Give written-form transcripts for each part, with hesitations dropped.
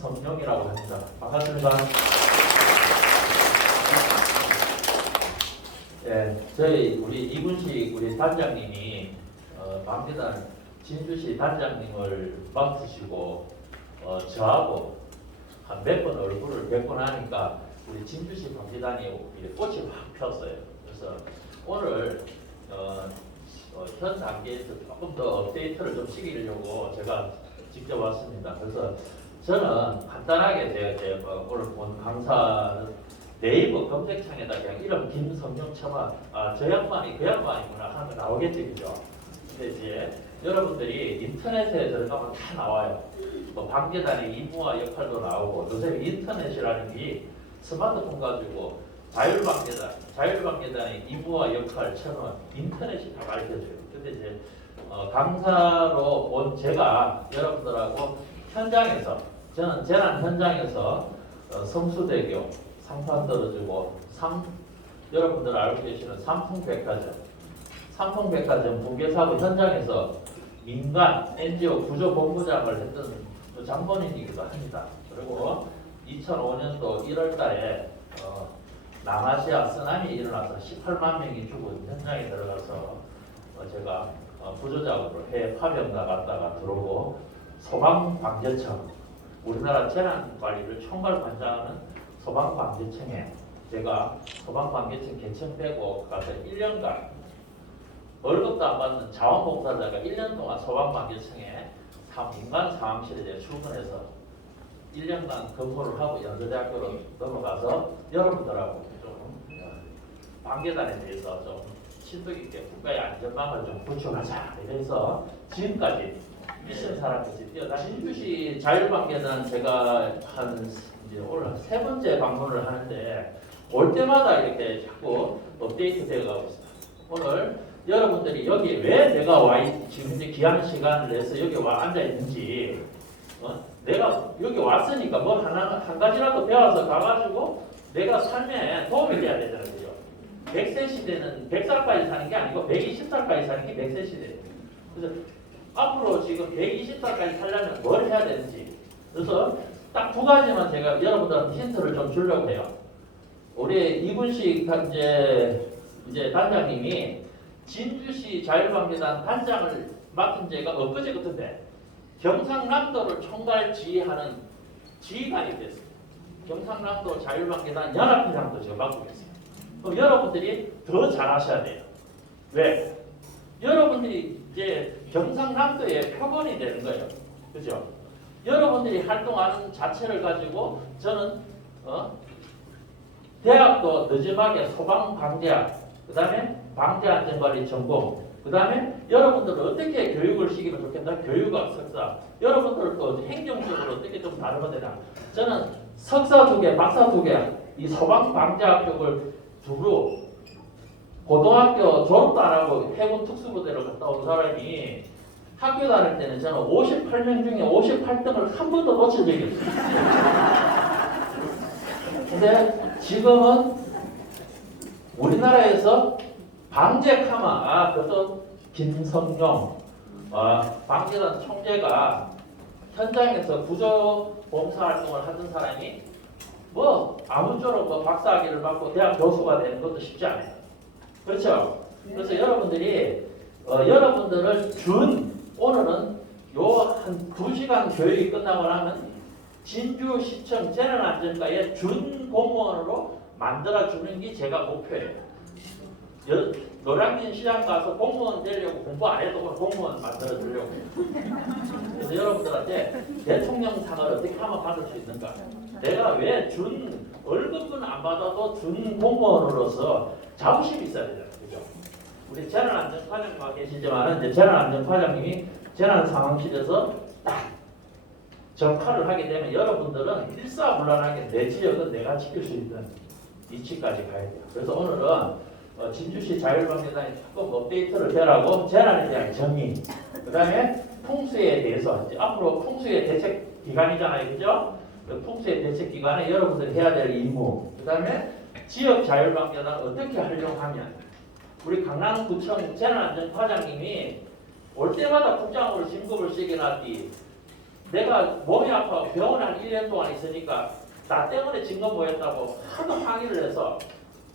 김성룡이라고 합니다. 반갑습니다. 예, 우리 이군식 우리 단장님이 방재단 진주시 단장님을 맡으시고 저하고 한 몇 번 얼굴을 뵙고 나니까 우리 진주시 방재단이 꽃이 확 폈어요. 그래서 오늘 현 단계에서 조금 더 업데이트를 좀 시키려고 제가 직접 왔습니다. 그래서 저는 간단하게 제가 오늘 본 강사 네이버 검색창에다 그냥 이름 김성룡 쳐봐 저 양반이 그 양반이구나 하는 거 나오겠지, 그죠? 근데 이제 여러분들이 인터넷에 들어가면 다 나와요. 뭐 방재단의 임무와 역할도 나오고 요새 인터넷이라는 게 스마트폰 가지고 자율방재단의 임무와 역할 처럼 인터넷이 다 가르쳐줘요. 근데 이제 강사로 온 제가 여러분들하고 현장에서 저는 재난 현장에서 성수대교 상판 떨어지고 여러분들 알고 계시는 삼풍백화점 붕괴 사고 현장에서 민간 NGO 구조본부장을 했던 장본인이기도 합니다. 그리고 2005년도 1월달에 남아시아 쓰나미 일어나서 18만 명이 죽은 현장에 들어가서 제가 구조작업을 해 파병 나갔다가 들어오고 소방방재청 우리나라 재난관리를 총괄관장하는 소방방재청에 제가 소방방재청 개청 빼고 가서 1년간 월급도 안 받는 자원봉사자가 1년 동안 소방방재청에 민간 상황실에 출근해서 1년간 근무를 하고 연세대학교로 넘어가서 여러분들하고 좀 방재단에 대해서 좀 심도 깊게 국가의 안전망을 좀 구축하자 이래서 지금까지 미션 사람같이 뛰어다니는 진주시 자율방재단 제가 이제 오늘 세 번째 방문을 하는데 올 때마다 이렇게 자꾸 업데이트 되어가고 있습니다. 오늘 여러분들이 여기 왜 내가 지금 이제 귀한 시간을 내서 여기 와 앉아 있는지 내가 여기 왔으니까 뭐 한 가지라도 배워서 가가지고 내가 삶에 도움이 돼야 되잖아요. 그죠? 100세 시대는 100살까지 사는 게 아니고 120살까지 사는 게 100세 시대예요. 그래서 앞으로 지금 120살까지 살려면 뭘 해야 되는지 그래서 딱 두 가지만 제가 여러분들한테 힌트를 좀 주려고 해요. 우리 이군식 이제 단장님이 진주시 자율방재단 단장을 맡은 지가 엊그제 같은데 경상남도를 총괄 지휘하는 지휘관이 됐습니다. 경상남도 자율방재단 연합회장도 제가 맡고 있습니다. 그럼 여러분들이 더 잘하셔야 돼요. 왜? 여러분들이 이제 경상남도의 표본이 되는 거예요. 그죠? 여러분들이 활동하는 자체를 가지고 저는 대학도 늦음하게 소방방재학 그 다음에 방재안전관리 전공 그 다음에 여러분들은 어떻게 교육을 시키면 좋겠나? 교육학 석사 여러분들은 또 행정적으로 어떻게 좀 다루면 되나? 저는 석사 2개, 박사 2개 이 소방방재학 쪽을 두루 고등학교 졸업도 안 하고 해군 특수부대로 갔다 온 사람이 학교 다닐 때는 저는 58명 중에 58등을 한 번도 놓친 적이 없어요. 근데 지금은 우리나라에서 방재카마 그래서 김성룡 방재단 총재가 현장에서 구조 봉사활동을 하던 사람이 뭐 아무쪼록 박사학위를 받고 대학 교수가 되는 것도 쉽지 않아요. 그렇죠? 그래서 여러분들이 여러분들을 오늘은 요 한 2시간 교육이 끝나고 나면 진주시청 재난안전과의 준 공무원으로 만들어주는 게 제가 목표예요. 노량진 시장 가서 공무원 되려고 공부 안 해도 공무원 만들어주려고 해요. 그래서 여러분들한테 대통령상을 어떻게 하면 받을 수 있는가? 내가 왜 월급은 안 받아도 준 공무원으로서 자부심이 있어야 되잖아요. 그죠? 우리 재난안전과장님과 계시지만 이제 재난안전과장님이 재난상황실에서 딱 역할을 하게 되면 여러분들은 일사불란하게 내 지역은 내가 지킬 수 있는 위치까지 가야 돼요. 그래서 오늘은 진주시 자율방재단이 조금 업데이트를 되라고 재난에 대한 정의, 그 다음에 풍수에 대해서 이제 앞으로 풍수의 대책 기간이잖아요, 그죠? 그 풍수의 대책 기간에 여러분들이 해야 될 임무, 그 다음에 지역 자율방재단 어떻게 활용하면 우리 강남구청 재난안전과장님이 올 때마다 국장으로 진급을 시켜놨디 내가 몸이 아파 병원에 한 1년 동안 있으니까 나 때문에 증거 모였다고 하도 항의를 해서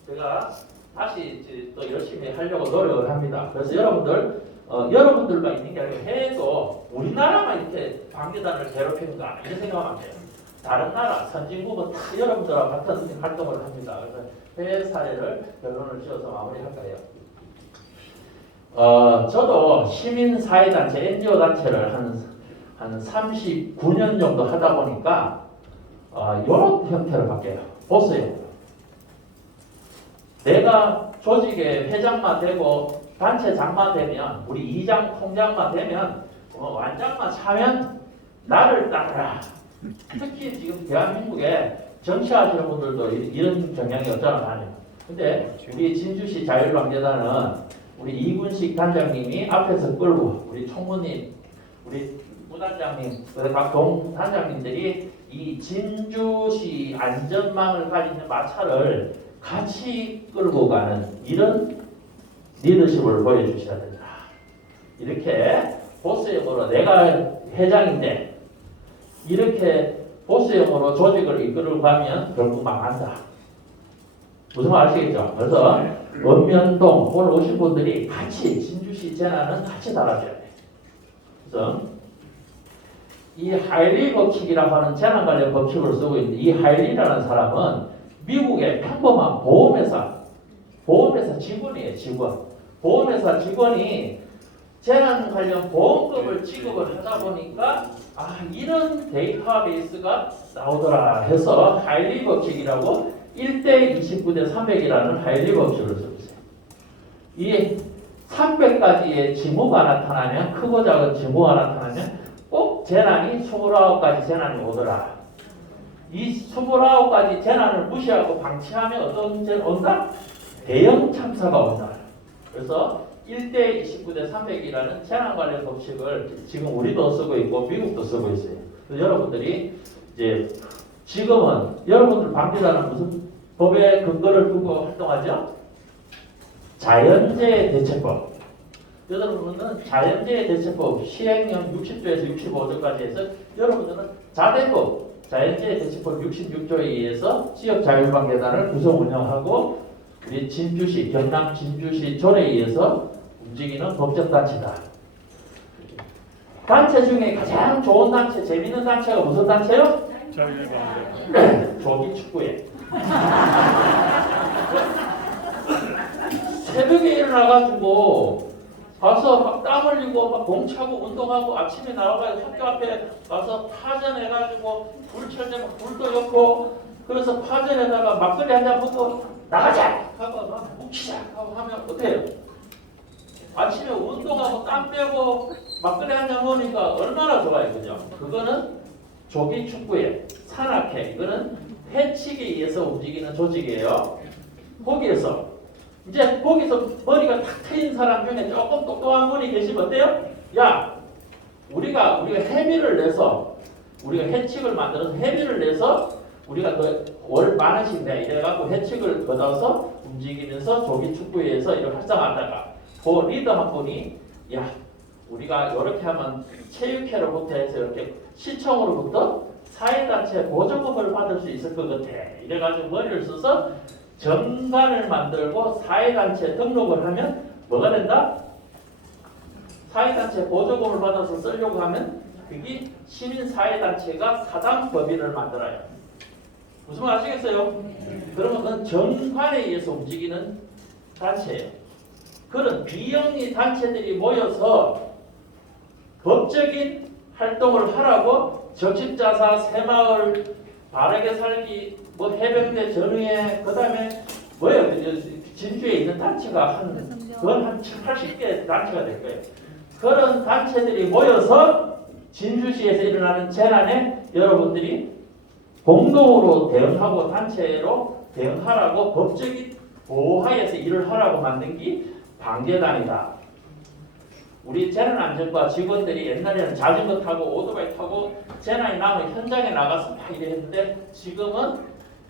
제가 다시 이제 또 열심히 하려고 노력을 합니다. 그래서 여러분들 여러분들만 있는 게 아니고 해도 우리나라만 이렇게 방계단을 괴롭히는가 이런 생각하면 안 돼요. 다른 나라 선진국은 다 여러분들과 같은 활동을 합니다. 그래서 해외 사례를 결론을 지어서 마무리할까요? 저도 시민사회단체, NGO 단체를 한 39년 정도 하다 보니까 이런 형태를 바뀌어요. 보세요. 내가 조직의 회장만 되고 단체장만 되면 우리 이장, 통장만 되면 완장만 차면 나를 따르라. 특히 지금 대한민국에 정치하시는 분들도 이런 경향이 없잖아 많아요. 근데 우리 진주시 자율방재단은 우리 이군식 단장님이 앞에서 끌고 우리 총무님, 우리 부단장님, 각 동단장님들이 이 진주시 안전망을 가지는 마차를 같이 끌고 가는 이런 리더십을 보여주셔야 된다. 이렇게 보스형으로 내가 회장인데 이렇게 보스형으로 조직을 이끌고 가면 결국 망한다. 무슨 말 아시겠죠? 그래서 읍면동 오늘 오신 분들이 같이 진주시 재난은 같이 달아줘야 돼. 그래서 이 하일리 법칙이라고 하는 재난 관련 법칙을 쓰고 있는데 이 하일리라는 사람은 미국의 평범한 보험회사 직원이에요. 직원. 보험회사 직원이 재난 관련 보험금을 지급을 하다 보니까 이런 데이터베이스가 나오더라 해서 하일리 법칙이라고 1대 29대 300이라는 하일리 법칙을 쓰고 있어요. 이 300가지의 징후가 나타나면 크고 작은 징후가 나타나면 꼭 재난이 29가지 재난이 오더라. 이 29가지 재난을 무시하고 방치하면 어떤 재난 온다? 대형 참사가 온다. 그래서 1대 29대 300이라는 재난 관련 법칙을 지금 우리도 쓰고 있고 미국도 쓰고 있어요. 그래서 여러분들이 이제 지금은 여러분들 방지단은 무슨 법의 근거를 두고 활동하죠? 자연재해 대책법. 여러분은 자연재해 대책법 시행령 60조에서 65조까지 해서 여러분들은 자대법 자연재해 대책법 66조에 의해서 지역자율방재단을 구성 운영하고 우리 진주시 경남 진주시 존에 의해서 움직이는 법정단체다. 단체 중에 가장 좋은 단체, 재밌는 단체가 무슨 단체요? 자율방재단. 조기축구회. 새벽에 일어나가지고 가서 막 땀 흘리고 막 공차고 운동하고 아침에 나와가지고 학교 앞에 가서 파전해가지고 불 철때 불도 엮고 그래서 파전에다가 막걸리 한잔 먹고 나가자 하고 막 묵히자 하고 하면 어때요? 아침에 운동하고 땀 빼고 막걸리 한잔 먹으니까 얼마나 좋아요, 그죠? 그거는 조기축구회, 산악회, 이거는 회칙에 의해서 움직이는 조직이에요. 거기서 머리가 탁 트인 사람 중에 조금 똑똑한 분이 계시면 어때요? 야, 우리가 회비를 내서 우리가 회칙을 만들어서 회비를 내서 우리가 월 만 원씩 내 이래갖고 회칙을 걷어서 움직이면서 조기축구회에서 이렇게 활성화하다가 그 리더 한 분이 야, 우리가 이렇게 하면 체육회로부터 해서 이렇게 시청으로부터 사회단체 보조금을 받을 수 있을 것 같아. 이래가지고 머리를 써서 정관을 만들고 사회단체 등록을 하면 뭐가 된다? 사회단체 보조금을 받아서 쓰려고 하면 그게 시민사회단체가 사당법인을 만들어요. 무슨 말 아시겠어요? 그러면 그건 정관에 의해서 움직이는 단체예요. 그런 비영리 단체들이 모여서 법적인 활동을 하라고 적십자사, 새마을, 바르게 살기, 해병대 전후에 그다음에 뭐예요? 진주에 있는 단체가 한 80개 단체가 될 거예요. 그런 단체들이 모여서 진주시에서 일어나는 재난에 여러분들이 공동으로 대응하고 단체로 대응하라고 법적인 보호하에서 일을 하라고 만든 게 방재단이다. 우리 재난안전과 직원들이 옛날에는 자전거 타고 오토바이 타고 재난이 나면 현장에 나가서 막 이랬는데 지금은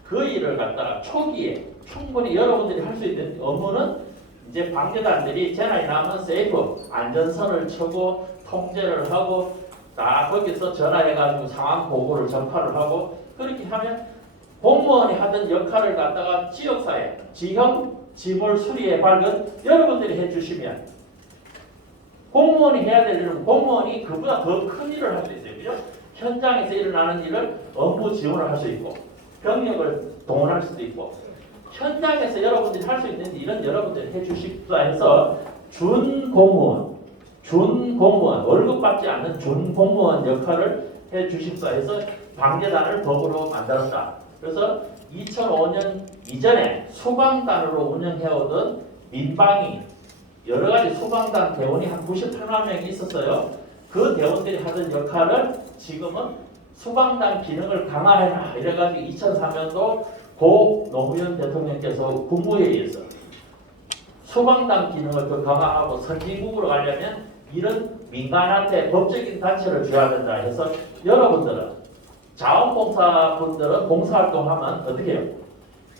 그 일을 갖다가 초기에 충분히 여러분들이 할 수 있는 업무는 이제 방재단들이 재난이 나면 세이프 안전선을 쳐고 통제를 하고 다 거기서 전화해가지고 상황 보고를 전파를 하고 그렇게 하면 공무원이 하던 역할을 갖다가 지역사회, 지형, 지물 수리에 밝은 여러분들이 해주시면 공무원이 해야 될 일은 공무원이 그보다 더 큰 일을 할 수 있어요. 그죠? 현장에서 일어나는 일을 업무 지원을 할 수 있고 병력을 동원할 수도 있고 현장에서 여러분들이 할 수 있는 일은 여러분들이 해주십사 해서 준공무원 월급 받지 않는 준공무원 역할을 해주십사 해서 방재단을 법으로 만들었다. 그래서 2005년 이전에 소방단으로 운영해오던 민방위 여러 가지 소방단 대원이 한 98만 명이 있었어요. 그 대원들이 하던 역할을 지금은 소방단 기능을 강화해라 이래가지고 2003년도 고 노무현 대통령께서 국무회의에서 소방단 기능을 더 강화하고 선진국으로 가려면 이런 민간한테 법적인 단체를 줘야 된다 해서 여러분들은 자원봉사분들은 봉사활동하면 어떻게 해요?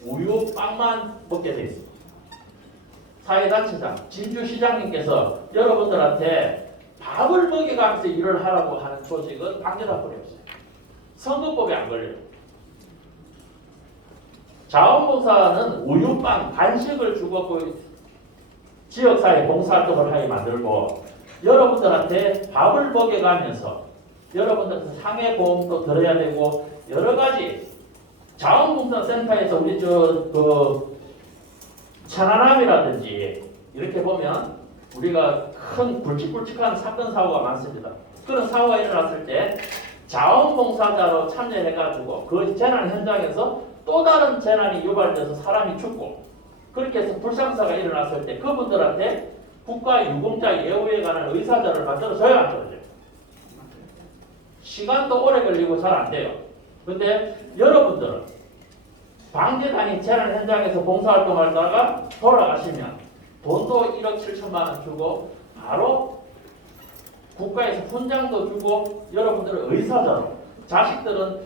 우유 빵만 먹게 돼 있습니다. 사회단체장 진주시장님께서 여러분들한테 밥을 먹여가면서 일을 하라고 하는 조직은 방재단뿐이 없어요. 선거법에 안 걸려요. 자원봉사는 우유빵 간식을 주고 그 지역사회 봉사활동을 하게 만들고 여러분들한테 밥을 먹여가면서 여러분들한테 상해보험도 들어야 되고 여러 가지 자원봉사센터에서 우리 천안함이라든지 이렇게 보면 우리가 큰 굵직굵직한 사건 사고가 많습니다. 그런 사고가 일어났을 때 자원봉사자로 참여해가지고 그 재난 현장에서 또 다른 재난이 유발돼서 사람이 죽고 그렇게 해서 불상사가 일어났을 때 그분들한테 국가유공자 예우에 관한 의사자를 만들어줘야 하는 거죠. 시간도 오래 걸리고 잘 안 돼요. 근데 여러분들은 방재단이 재난 현장에서 봉사활동하다가 돌아가시면 돈도 1억 7천만 원 주고 바로 국가에서 훈장도 주고 여러분들은 의사자로 자식들은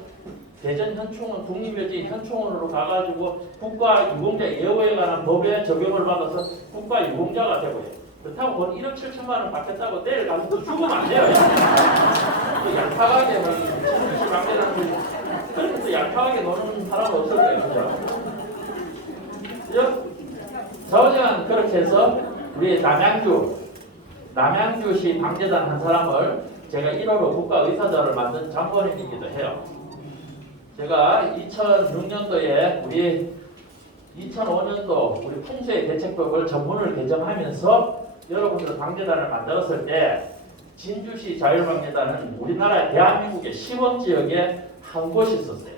대전 현충원 국립묘지 현충원으로 가가지고 국가유공자 예우에 관한 법에 적용을 받아서 국가유공자가 되고요. 그렇다고 돈 1억 7천만 원 받겠다고 내일 가서 또 죽으면 안 돼요. 또 얄팍하게 그렇게 또 얄팍하게 노는 사람은 없을 거예요. 그죠? 서울시는 그렇게 해서 우리 남양주시 방재단 한 사람을 제가 1호로 국가의사자를 만든 장본인이기도 해요. 제가 2006년도에 우리 2005년도 우리 풍수의 대책법을 전문을 개정하면서 여러분들 방재단을 만들었을 때 진주시 자율방재단은 우리나라 대한민국의 시범지역에 한 곳이 있었어요.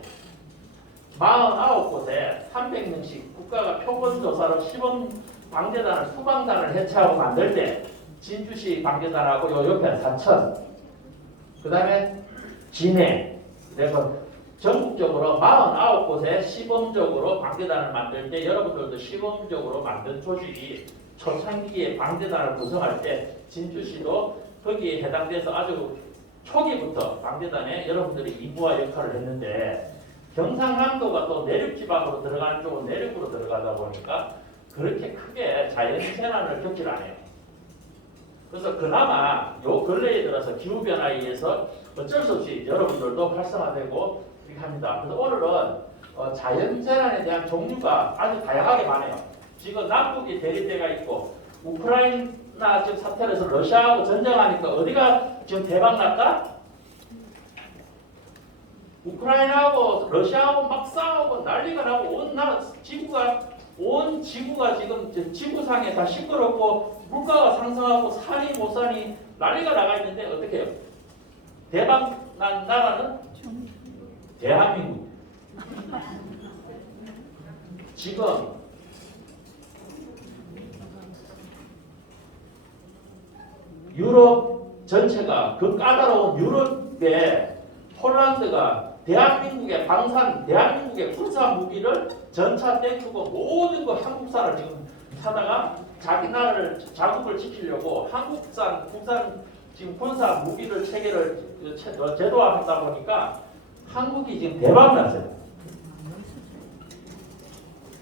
49곳에 300명씩 국가가 표본조사로 시범 방재단을 수방단을 해체하고 만들 때 진주시 방재단하고 요 옆에 사천 그 다음에 진해 그래서 전국적으로 49곳에 시범적으로 방재단을 만들 때 여러분들도 시범적으로 만든 조직이 초창기에 방재단을 구성할 때 진주시도 거기에 해당돼서 아주 초기부터 방재단에 여러분들이 임무와 역할을 했는데 경상남도가 또 내륙지방으로 들어가는 쪽은 내륙으로 들어가다 보니까 그렇게 크게 자연재난을 겪질 않아요. 그래서 그나마 요 근래에 들어서 기후변화에 의해서 어쩔 수 없이 여러분들도 활성화되고 이렇게 합니다. 그래서 오늘은 자연재난에 대한 종류가 아주 다양하게 많아요. 지금 남북이 대립대가 있고 우크라이나 지금 사태로 해서 러시아하고 전쟁하니까 어디가 지금 대박 날까? 우크라이나하고 러시아하고 막 싸우고 난리가 나고 온 지구가 지금 지구상에 다 시끄럽고 물가가 상승하고 사니 못 사니 난리가 나가 있는데 어떻게 해요? 대박 난 나라는 대한민국. 지금 유럽 전체가 그 까다로운 유럽의 폴란드가 대한민국의 군사 무기를 전차 땡기고 모든 거 한국산을 지금 사다가 자기 나라를 자국을 지키려고 국산 지금 군사 무기를 체계를 제도화하다 보니까 한국이 지금 대박 났어요.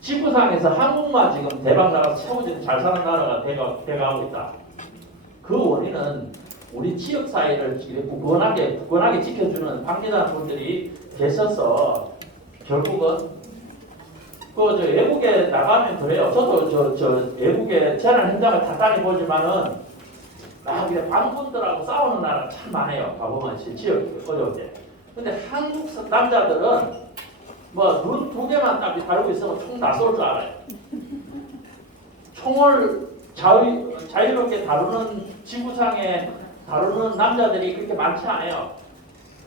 지구상에서 한국만 지금 대박 나가서 최고 지금 잘 사는 나라가 돼가고 있다. 그 원인은 우리 지역 사회를 굳건하게 지켜주는 방대단 분들이 계셔서 결국은 저 외국에 나가면 그래요. 저도 저 외국에 재난 현장을 다 다녀보지만은 그냥 방분들하고 싸우는 나라 참 많아요. 가보면 지역 어려울 때. 근데 한국 남자들은 뭐 눈 두 개만 딱 달고 있으면 총 다 쏠 줄 알아요. 총을 자유롭게 다루는 지구상에 다루는 남자들이 그렇게 많지 않아요.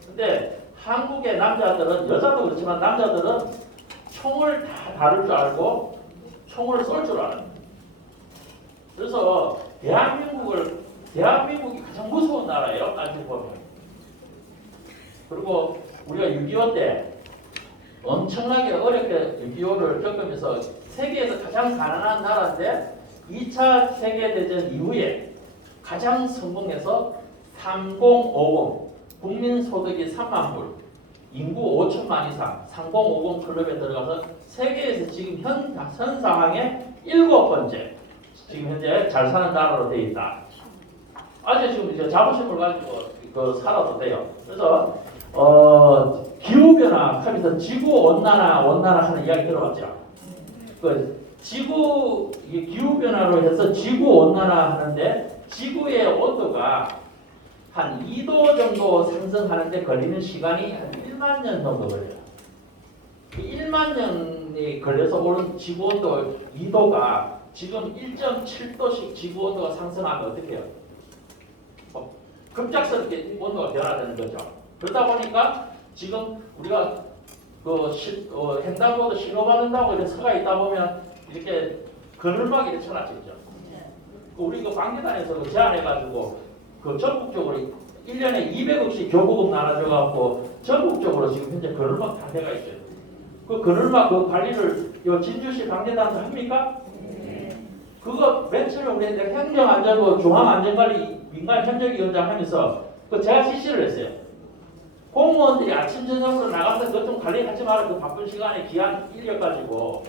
근데 한국의 남자들은 여자도 그렇지만 남자들은 총을 다 다룰 줄 알고 총을 쏠 줄 알아요. 그래서 대한민국이 가장 무서운 나라예요. 따지고 보면. 그리고 우리가 6.25 때 엄청나게 어렵게 6.25를 겪으면서 세계에서 가장 가난한 나라인데 2차 세계대전 이후에 가장 성공해서 3050 국민소득이 3만 불, 인구 5천만 이상 3050 클럽에 들어가서 세계에서 지금 현 상황에 7번째 지금 현재 잘 사는 나라로 되어 있다. 아주 지금 이제 자부심을 가지고 살아도 돼요. 그래서 기후 변화 하면서 지구 온난화 하는 이야기 들어봤죠? 기후 변화로 해서 지구 온난화 하는데 지구의 온도가 한 2도 정도 상승하는데 걸리는 시간이 한 1만 년 정도 걸려요. 1만 년이 걸려서 오른 지구 온도 2도가 지금 1.7도씩 지구 온도가 상승하면 어떻게 해요? 급작스럽게 온도가 변화되는 거죠. 그러다 보니까 지금 우리가 횡단보도 신호받는다고 이렇게 서가 있다 보면 이렇게 그늘막 이렇게 쳐놨죠. 우리 방계단에서 제안해가지고 전국적으로 1년에 200억씩 교부금 나눠줘갖고 전국적으로 지금 현재 그늘막 다 돼가 있어요. 그 그늘막 관리를 진주시 방계단도 합니까? 그거 맨 처음에 우리 행정안전부 중앙안전관리 민간현역위원장 하면서 제가 지시를 했어요. 공무원들이 아침 저녁으로 나가서 그것 좀 관리하지 마라. 그 바쁜 시간에 기한 인력 가지고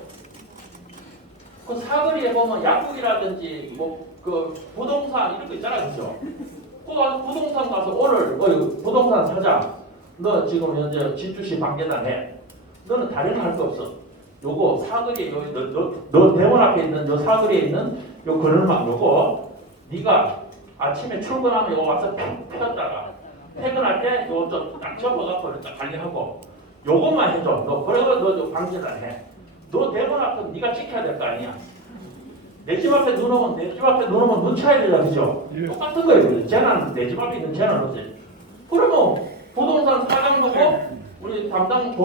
그 사거리에 보면 약국이라든지 부동산 이런 거 있잖아요, 그죠? 부동산 가서 오늘 부동산 사장 너 지금 현재 진주시 방계단 해. 너는 다른 거 할 거 없어. 요거 사거리에 너 대원 앞에 있는 요 사거리에 있는 요 그늘막 요거 네가 아침에 출근하면 요거 와서 폈다가 퇴근할 때 요거 좀 딱 접어갖고 딱 관리하고 요것만 해줘. 너 그래서 너 방계단 해. 너 대원 앞에 네가 지켜야 될 거 아니야. 내 집 앞에 눈 오면 눈 차야 되잖아, 그죠? 똑같은 거예요. 쟤는 내 집 앞에 있는 쟤는 어때? 그러면 부동산 사장 보고 우리 담당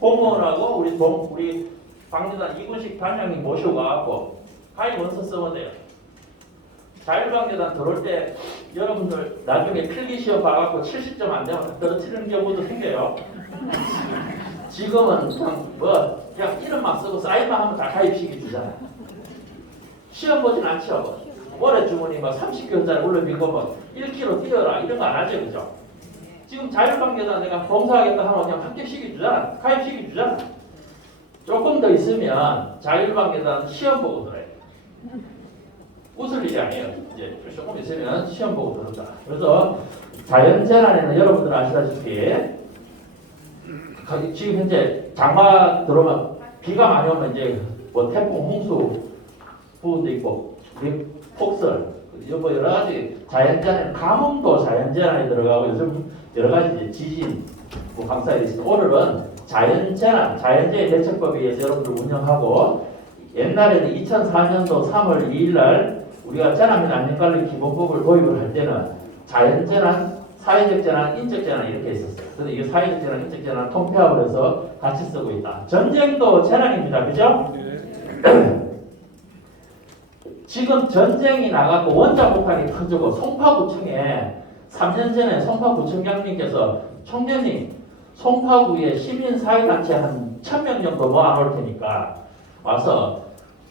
공무원하고 우리 방계단 이군식 단장님 모시고 와갖고 가입 원서 쓰면 돼요. 자율방계단 들어올 때 여러분들 나중에 필기시험 봐갖고 70점 안 되면 떨어뜨리는 경우도 생겨요. 지금은 그냥 이름만 쓰고 사인만 하면 다 가입시켜 주잖아요. 시험 보진 않죠. 월에 주머니 30개월짜리 올려밀고 1km 뛰어라 이런 거 안 하죠, 그죠? 지금 자율방계단 내가 봉사하겠다 하면 그냥 합격시켜 주잖아. 가입시켜 주잖아. 조금 더 있으면 자율방계단 시험 보고 들어요. 웃을 일이 아니에요. 이제 조금 있으면 시험 보고 들어온다. 그래서 자연재난에는 여러분들 아시다시피 지금 현재 장마 들어오면 비가 많이 오면 이제 태풍 홍수 부분도 있고 폭설 여러 가지 자연재난 가뭄도 자연재난에 들어가고 요즘 여러 가지 지진 감사에 있습니다. 오늘은 자연재해 대책법에 의해서 여러분들 운영하고 옛날에는 2004년도 3월 2일 날 우리가 재난및 안전관리 기본법을 도입을 할 때는 자연재난, 사회적 재난, 인적 재난 이렇게 있었어요. 그래서 이게 사회적 재난, 인적 재난 통폐합을 해서 같이 쓰고 있다. 전쟁도 재난입니다. 그죠? 네. 지금 전쟁이 나가고 원자폭탄이 터지고 송파구청에 3년 전에 송파구청장님께서 총장님 송파구에 시민사회단체 한 1000명 정도 모아놓을 테니까 와서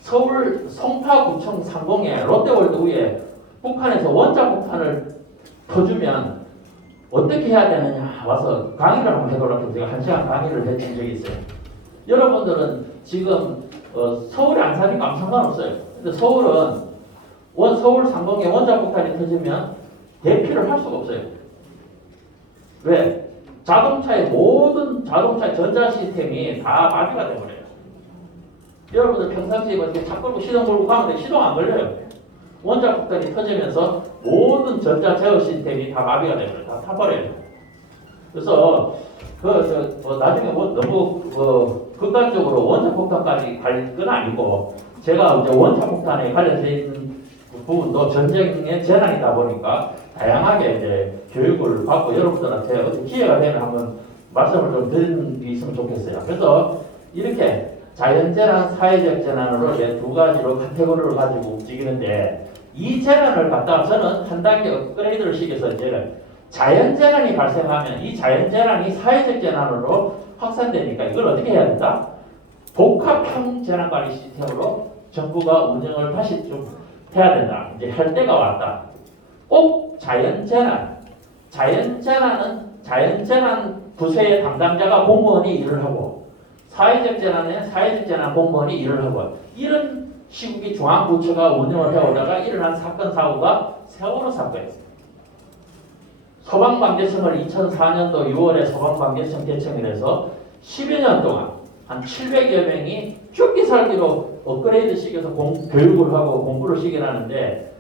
서울 송파구청 상공에 롯데월드 위에 북한에서 원자폭탄을 터주면 어떻게 해야 되느냐 와서 강의를 한번 해보라고 해서 제가 1시간 강의를 해준 적이 있어요. 여러분들은 지금 서울에 안 사니까 아무 상관없어요. 근데 서울은 서울 상공에 원자폭탄이 터지면 대피를 할 수가 없어요. 왜? 자동차의 모든 자동차 전자 시스템이 다 마비가 돼버려요. 여러분들 평상시에 이렇게 차 끌고 시동 걸고 가면 시동 안 걸려요. 원자 폭탄이 터지면서 모든 전자 제어 시스템이 다 마비가 돼버려요. 다 타버려요. 그래서 나중에 너무 극단적으로 원자 폭탄까지 갈 건 아니고 제가 이제 원자 폭탄에 관련돼 있는 부분도 전쟁의 재난이다 보니까 다양하게 이제 교육을 받고 여러분들한테 어떻게 기회가 되면 한번 말씀을 좀 드리는 게 있으면 좋겠어요. 그래서 이렇게 자연재난, 사회적 재난으로 이제 두 가지로 카테고리를 가지고 움직이는데 이 재난을 갖다가 저는 한 단계 업그레이드를 시켜서 이제 자연재난이 발생하면 이 자연재난이 사회적 재난으로 확산되니까 이걸 어떻게 해야 된다? 복합형 재난관리 시스템으로 정부가 운영을 다시 좀 해야 된다. 이제 할 때가 왔다. 꼭 자연재난은 자연재난 부서의 담당자가 공무원이 일을 하고 사회적 재난은 사회적 재난 공무원이 일을 하고 이런 시국이 중앙부처가 운영을 해오다가 일어난 사건 사고가 세월호 사건이었습니다. 소방관계청을 2004년도 6월에 소방관계청 개청을 해서 10여 년 동안 한 700여 명이 죽기 살기로 업그레이드 시켜서 교육을 하고 공부를 시키라는데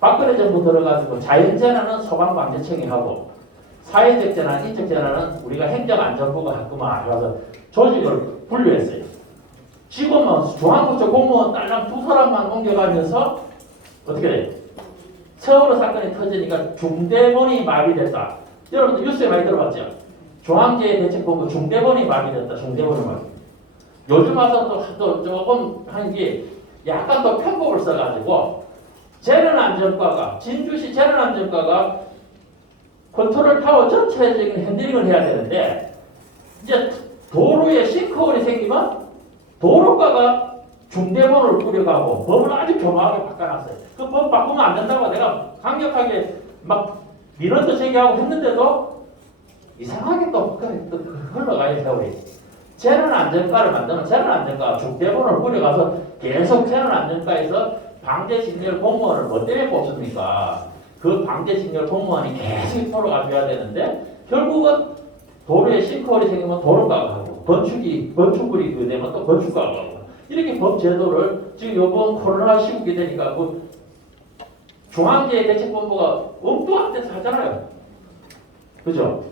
박근혜 정부 들어가지고 자연재난은 소방관계청이 하고 사회적 재난, 인적 재난은 우리가 행정안전부가 했구만 해서 조직을 분류했어요. 지금은 중앙부처 공무원 딸랑 두 사람만 옮겨가면서 어떻게 돼요? 세월호 사건이 터지니까 중대본이 마비됐다. 여러분들 뉴스에 많이 들어봤죠? 중앙재해대책본부 중대본이 마비됐다. 중대본이 마비. 요즘 와서 또 조금 한 게 약간 더 편법을 써가지고 재난안전과가 진주시 재난안전과가 컨트롤 타워 전체적인 핸들링을 해야 되는데 이제 도로에 싱크홀이 생기면 도로과가 중대본을 꾸려가고 법을 아주 교묘하게 바꿔놨어요. 그 법 바꾸면 안 된다고 내가 강력하게 막 민원도 제기하고 했는데도 이상하게 또 흘러가요 세월이. 재난안전과를 만드는 재난안전과가 중대본을 꾸려가서 계속 재난안전과에서 방재직렬 공무원을 뭐 때문에 뽑습니까? 그 방재직렬 공무원이 계속 돌아가줘야 되는데 결국은 도로에 싱크홀이 생기면 도로과가 하고 건축물이 되면 또 건축과가 하고 이렇게 법 제도를 지금 이번 코로나 시국이 되니까 그 중앙재해대책본부가 엉뚱한 데서 하잖아요. 그죠?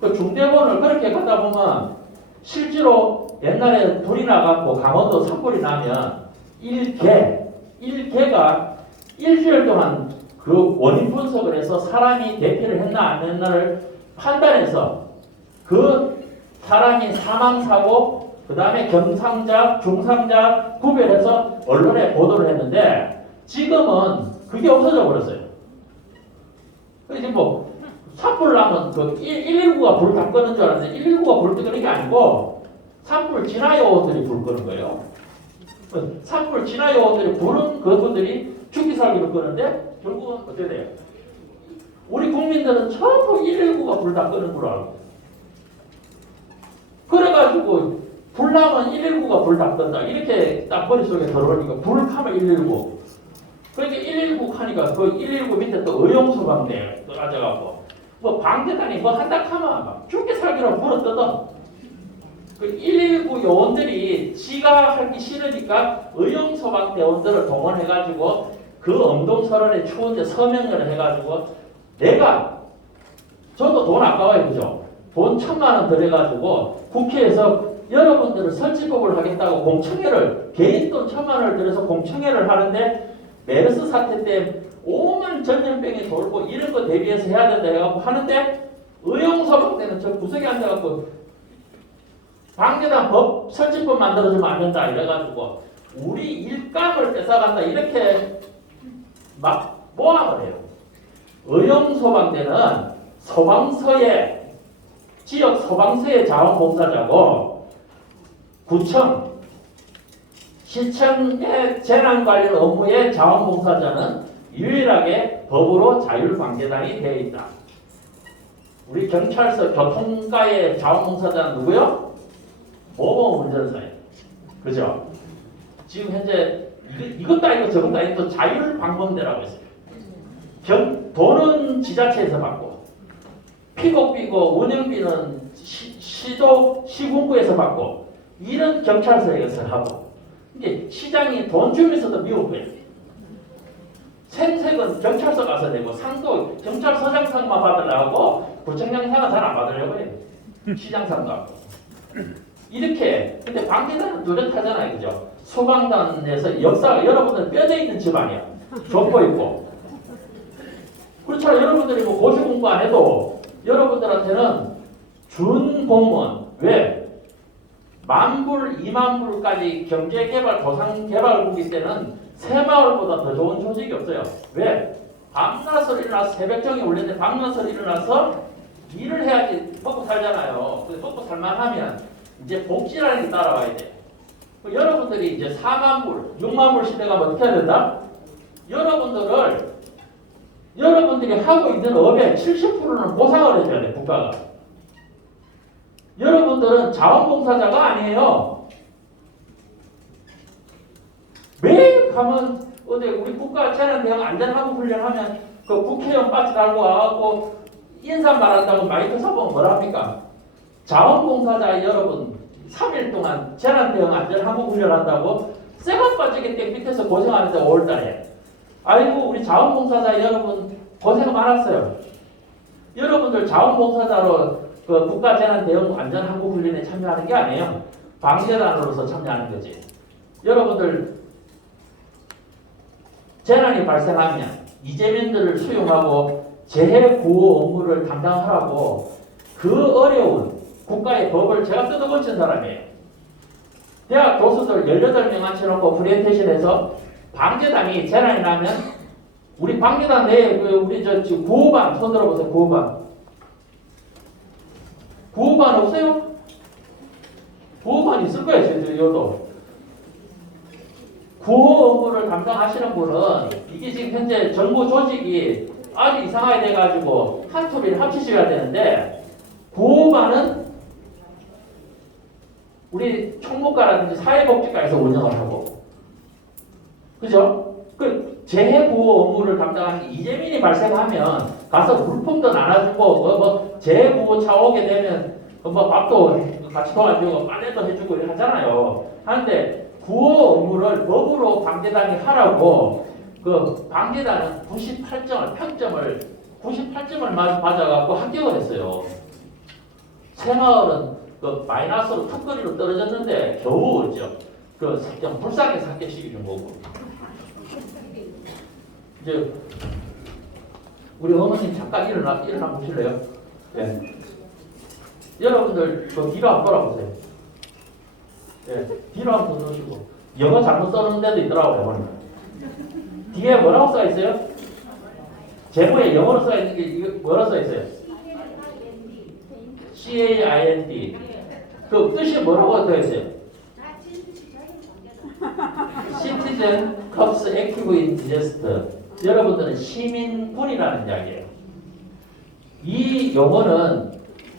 그 중대본을 그렇게 가다 보면 실제로 옛날에 불이 나갖고 강원도 산불이 나면 1개가 일주일 동안 그 원인 분석을 해서 사람이 대피를 했나 안 했나를 판단해서 그 사람이 사망사고 그 다음에 경상자, 중상자 구별해서 언론에 보도를 했는데 지금은 그게 없어져 버렸어요. 이제 뭐 산불 나면 그 119가 불 다 끄는 줄 알았는데 119가 불 끄는 게 아니고 산불 진화요원들이 불 끄는 거예요. 산불 진화요원들이 부른 그분들이 죽기 살기로 끄는데 결국은 어떻게 돼요? 우리 국민들은 전부 119가 불 다 끄는 걸 알고 그래가지고 불 나면 119가 불 다 끈다 이렇게 딱 머릿속에 들어오니까 불 타면 119 그러니까 119 하니까 그 119 밑에 또 의용소방대 떨어져갖고 뭐 방대단이 뭐 한다 하면 막 죽게 살기로 물어뜯어. 그 119 요원들이 지가 하기 싫으니까 의용소방대원들을 동원해가지고 그 엄동설원에 추운데 서명을 해가지고 내가 저도 돈 아까워요 그죠? 돈 1,000만 원 들여가지고 국회에서 여러분들을 설치법을 하겠다고 공청회를 개인 돈 1,000만 원을 들여서 공청회를 하는데 메르스 사태 때 오만 전염병이 돌고 이런 거 대비해서 해야 된다 해갖고 하는데 의용소방대는 저 구석에 앉아갖고 방대단 법 설치법 만들어주면 안 된다 이래가지고 우리 일감을 뺏어간다 이렇게 막 모함을 해요. 의용소방대는 소방서의 지역 소방서의 자원봉사자고 구청 시청의 재난관리 업무의 자원봉사자는 유일하게 법으로 자율방재단이 되어 있다. 우리 경찰서 교통과의 자원봉사자는 누구요? 모범운전사예요. 그죠? 지금 현재 이것도 아니고 저것도 아니고 자율방범대라고 했어요. 돈은 지자체에서 받고 픽업비고 운영비는 시도 시군구에서 받고 일은 경찰서에서 하고 이게 시장이 돈 주면서도 미흡해요. 생색은 경찰서 가서 내고 상도 경찰서장상만 받으려고 구청장상은 잘 안 받으려고 해요. 시장상도 하고 이렇게. 근데 방계단은 뚜렷하잖아요, 그죠? 소방단에서 역사가 여러분들 뼈대 있는 집안이야. 족보 있고. 그렇죠. 여러분들이 뭐 고시 공부 안 해도 여러분들한테는 준 공무원. 왜? 10,000불, 20,000불까지 경제개발, 도상개발국일 때는 새마을보다 더 좋은 조직이 없어요. 왜? 밤낮을 일어나서 새벽정에 올렸는데 밤낮을 일어나서 일을 해야지 먹고 살잖아요. 근데 먹고 살만하면 이제 복지라는 게 따라와야 돼. 여러분들이 이제 40,000불, 60,000불 시대가 어떻게 해야 된다? 여러분들이 하고 있는 업의 70%는 보상을 해줘야 돼, 국가가. 여러분들은 자원봉사자가 아니에요. 매일 가면 어디 우리 국가 재난대응 안전하고 훈련하면 그 국회의원 바지 달고 와갖고 인사말한다고 마이크 서보면 뭐랍니까? 자원봉사자 여러분 3일 동안 재난대응 안전하고 훈련한다고 쇠가 빠지게 밑에서 고생하는데 5월달에 아이고 우리 자원봉사자 여러분 고생 많았어요. 여러분들 자원봉사자로 그 국가재난대응 안전항공훈련에 참여하는 게 아니에요. 방재단으로서 참여하는 거지. 여러분들 재난이 발생하면 이재민들을 수용하고 재해구호 업무를 담당하라고 그 어려운 국가의 법을 제가 뜯어고친 사람이에요. 대학 교수들 18명 앉혀놓고 프리엔테이션에서 방재단이 재난이 나면 우리 방재단 내에 우리 지금 구호반 손 들어보세요. 구호반 없어요? 구호반 있을 거예요. 저도. 구호 업무를 담당하시는 분은 이게 지금 현재 정부 조직이 아주 이상하게 돼가지고 한 투비를 합치셔야 되는데 구호반은 우리 총무과라든지 사회복지과에서 운영을 하고 그죠? 그 재해구호 업무를 담당하는 이재민이 발생하면 가서 물품도 나눠주고 재해구호 차 오게 되면 밥도 같이 도와주고 빨래도 해주고 이렇게 하잖아요. 하는데 구호 업무를 법으로 방재단이 하라고 그 방재단은 98점을 98점을 맞아갖고 합격을 했어요. 새마을은 그 마이너스로 턱걸이로 떨어졌는데 겨우 그 불쌍하게 합격시켜준 거고. 이제 우리 어머님 잠깐 일어나 보실래요? 네. 여러분들 그 뒤로 한번 돌아보세요. 네. 뒤로 한번 넣으시고 영어 잘못 써놓은 데도 있더라고요. 어머님. 뒤에 뭐라고 써 있어요? 제목에 영어로 써 있는 게 이거 뭐라고 써 있어요? CAIND. 그 뜻이 뭐라고 써 있어요? Citizen Corps Active in Disaster. 여러분들은 시민군이라는 이야기예요. 이 용어는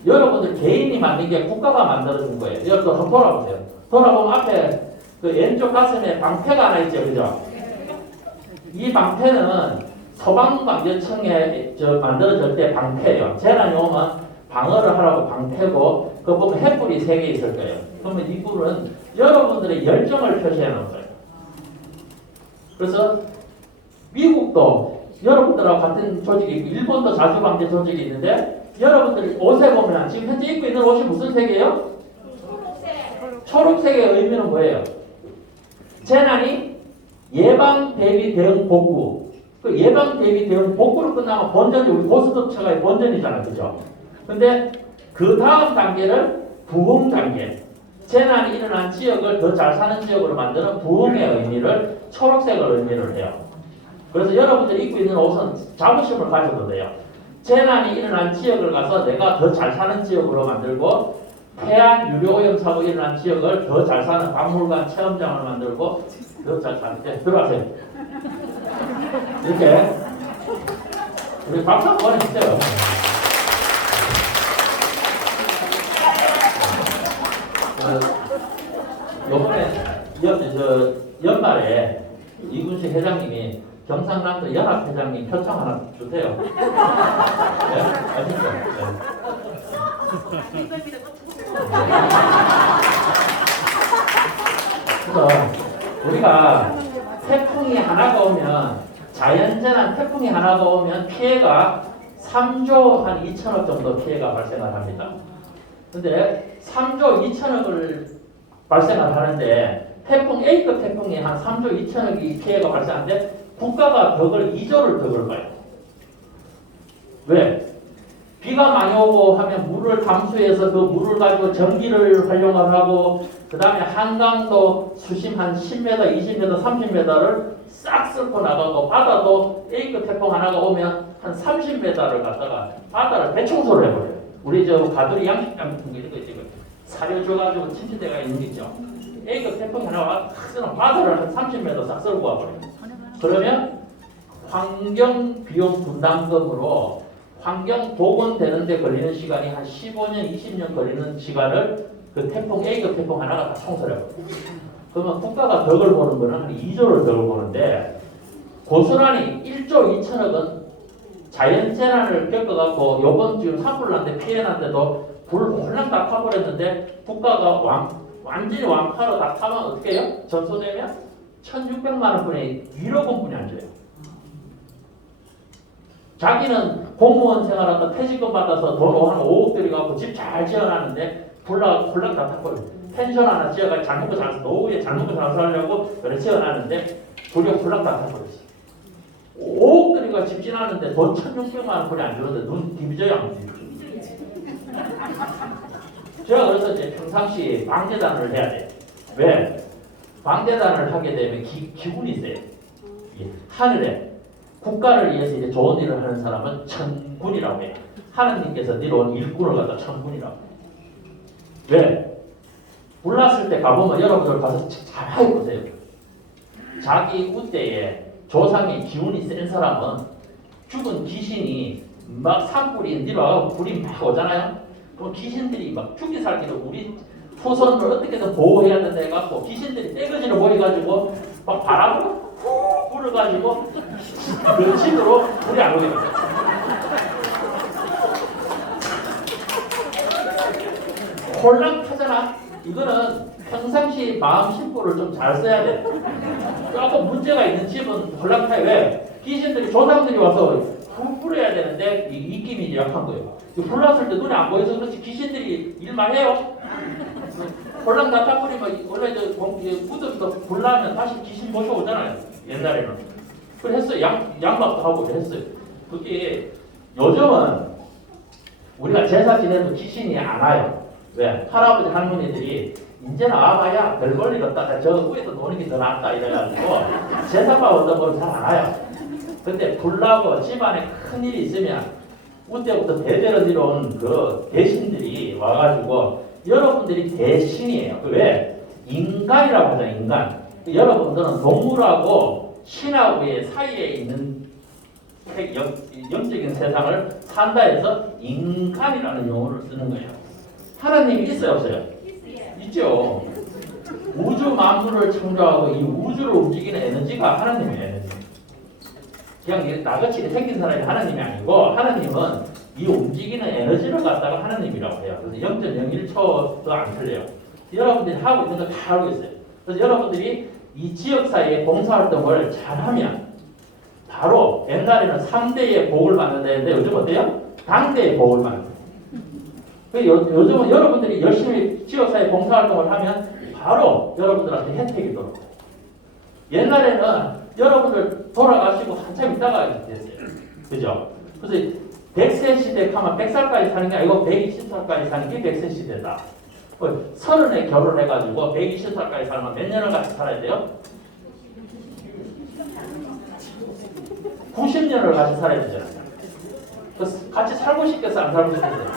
여러분들 개인이 만든 게 국가가 만들어준 거예요. 여러분 한번 돌아보세요. 돌아보면 앞에 그 왼쪽 가슴에 방패가 하나 있죠, 그죠? 이 방패는 소방방재청에 만들어질 때 방패예요. 재난이 오면 방어를 하라고 방패고, 그 보면 횃불이 3개 있을 거예요. 그러면 이 뿔은 여러분들의 열정을 표시해 놓은 거예요. 그래서 미국도 여러분들하고 같은 조직이 있고, 일본도 자주방재 조직이 있는데, 여러분들이 옷에 보면 지금 현재 입고 있는 옷이 무슨 색이에요? 초록색. 초록색의 의미는 뭐예요? 재난이 예방, 대비, 대응, 복구. 그 예방, 대비, 대응, 복구로 끝나면 본전이 우리 고스톱처가 본전이잖아요, 그죠? 근데 그 다음 단계를 부흥 단계. 재난이 일어난 지역을 더 잘 사는 지역으로 만드는 부흥의 의미를 초록색을 의미를 해요. 그래서 여러분들이 입고 있는 옷은 자부심을 가져도 돼요. 재난이 일어난 지역을 가서 내가 더 잘 사는 지역으로 만들고, 해안 유료오염 사고 일어난 지역을 더 잘 사는 박물관 체험장을 만들고 더 잘 사는 데 들어가세요. 이렇게 우리 박수 한번 해주세요. 요번에 연말에 이군식 회장님이 경상남도 연합회장님 표창 하나 주세요. 네? 아시죠? 네. 그래서 우리가 태풍이 하나가 오면 자연재난 태풍이 하나가 오면 피해가 3조 한 2천억 정도 피해가 발생을 합니다. 근데 3조 2천억을 발생을 하는데 태풍 A급 태풍이 한 3조 2천억이 피해가 발생하는데 국가가 덕을 2조를 덕을 봐요. 왜? 비가 많이 오고 하면 물을 담수해서 그 물을 가지고 전기를 활용을 하고 그 다음에 한강도 수심 한 10m, 20m, 30m를 싹 쓸고 나가고 바다도 A급 태풍 하나가 오면 한 30m를 갖다가 바다를 대청소를 해버려요. 우리 저 가두리 양식장 같은 거 이런 거 있죠. 사료 줘가지고 침체대가 있는 게 있죠. A급 태풍 하나가 탁 바다를 한 30m 싹 쓸고 와버려요. 그러면 환경 비용 분담금으로 환경 복원되는데 걸리는 시간이 한 15년, 20년 걸리는 시간을 그 태풍 A급 태풍 하나가 다 청소를 해요. 그러면 국가가 덕을 보는 거는 한 2조를 덕을 보는데 고스란히 1조 2천억은 자연재난을 겪어갖고 요번 지금 산불 난데 피해 난데도 불 홀랑 다 타버렸는데 국가가 완전히 완파로 다 타면 어떻게 해요? 전소되면 1,600만 원뿐이 1억 원뿐이 안 줘요. 자기는 공무원 생활하다 퇴직금 받아서 돈 한 5억 들여갖고 집 잘 지어놨는데 홀랑 다 타버려요. 펜션 하나 지어가지고 잘 먹고 잘 노후에 잘 먹고 잘 살려고 그래 지어놨는데 불이 홀랑 다 타버렸어요. 5억 들이가 집 지나는데 돈 1,600만 원뿐이 안 주는데 눈 디비져요 안 디비져요? 제가 그래서 이제 평상시에 방재단을 해야 돼. 왜? 방재단을 하게 되면 기운이 세요. 하늘에 국가를 위해서 이제 좋은 일을 하는 사람은 천군이라고 해요. 하느님께서 내려온 일꾼을 갖다 천군이라고 해요. 왜? 불났을 때 가보면 여러분들 가서 잘 해보세요. 자기 우대에 조상의 기운이 센 사람은 죽은 귀신이 막 산불이 내려와서 불이 막 오잖아요. 그럼 귀신들이 막 죽기 살기로 우리 후손을 어떻게든 보호해야 된다 해갖고 귀신들이 떼거지를 보여가지고 막 바람으로 훅 불어가지고 그 집으로 불이 안 오게 됩니다. 혼란하잖아. 이거는 평상시 마음 심보를 좀 잘 써야 돼. 조금 문제가 있는 집은 혼란해. 왜? 귀신들이 조상들이 와서 불어야 되는데 입김이 약한 거예요. 불났을 때 눈에 안 보여서 그렇지 귀신들이 일만 해요. 혼란 갖다 버리면 원래 저 무덤도 불나면 다시 귀신 모셔오잖아요. 옛날에는. 그걸 했어요. 양박도 하고 했어요. 그게 요즘은 우리가 제사 지내도 귀신이 안 와요. 왜? 할아버지 할머니들이 이제는 와봐야 별 볼일 없다. 저 위에서 노는 게 더 낫다 이래가지고 제사가 오다 보면 잘 안 와요. 근데 불나고 집안에 큰일이 있으면 그때부터 대대로 들어온 그 대신들이 와가지고 여러분들이 대신이에요. 왜? 인간이라고 하잖아요. 인간. 여러분들은 동물하고 신하고의 사이에 있는 영적인 세상을 산다 해서 인간이라는 용어를 쓰는 거예요. 하나님이 있어요 없어요? 있죠. 우주 만물을 창조하고 이 우주를 움직이는 에너지가 하나님의 에너지. 그냥 나같이 생긴 사람이 하나님이 아니고 하나님은 이 움직이는 에너지를 갖다가 하나님이라고 해요. 그래서 0.01초도 안 틀려요. 여러분들이 하고 있는 거 다 알고 있어요. 그래서 여러분들이 이 지역사회의 봉사활동을 잘하면 바로 옛날에는 3대의 복을 받는다는데 요즘 어때요? 당대의 복을 받는 거예요. 요즘은 여러분들이 열심히 지역사회 봉사활동을 하면 바로 여러분들한테 혜택이 돌아가요. 옛날에는 여러분들 돌아가시고 한참 있다가 됐어요. 그죠? 그래서 100세 시대 하면 100살까지 사는 게 아니고 120살까지 사는 게 100세 시대다. 30에 결혼해가지고 120살까지 살면 몇 년을 같이 살아야 돼요? 90년을 같이 살아야 되잖아요. 같이 살고 싶겠어? 안 살고 싶겠어요?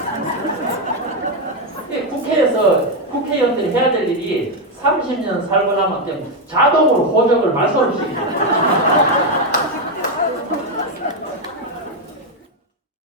국회에서 국회의원들이 해야 될 일이 30년 살고 나면 그냥 자동으로 호적을 말소를 시키죠.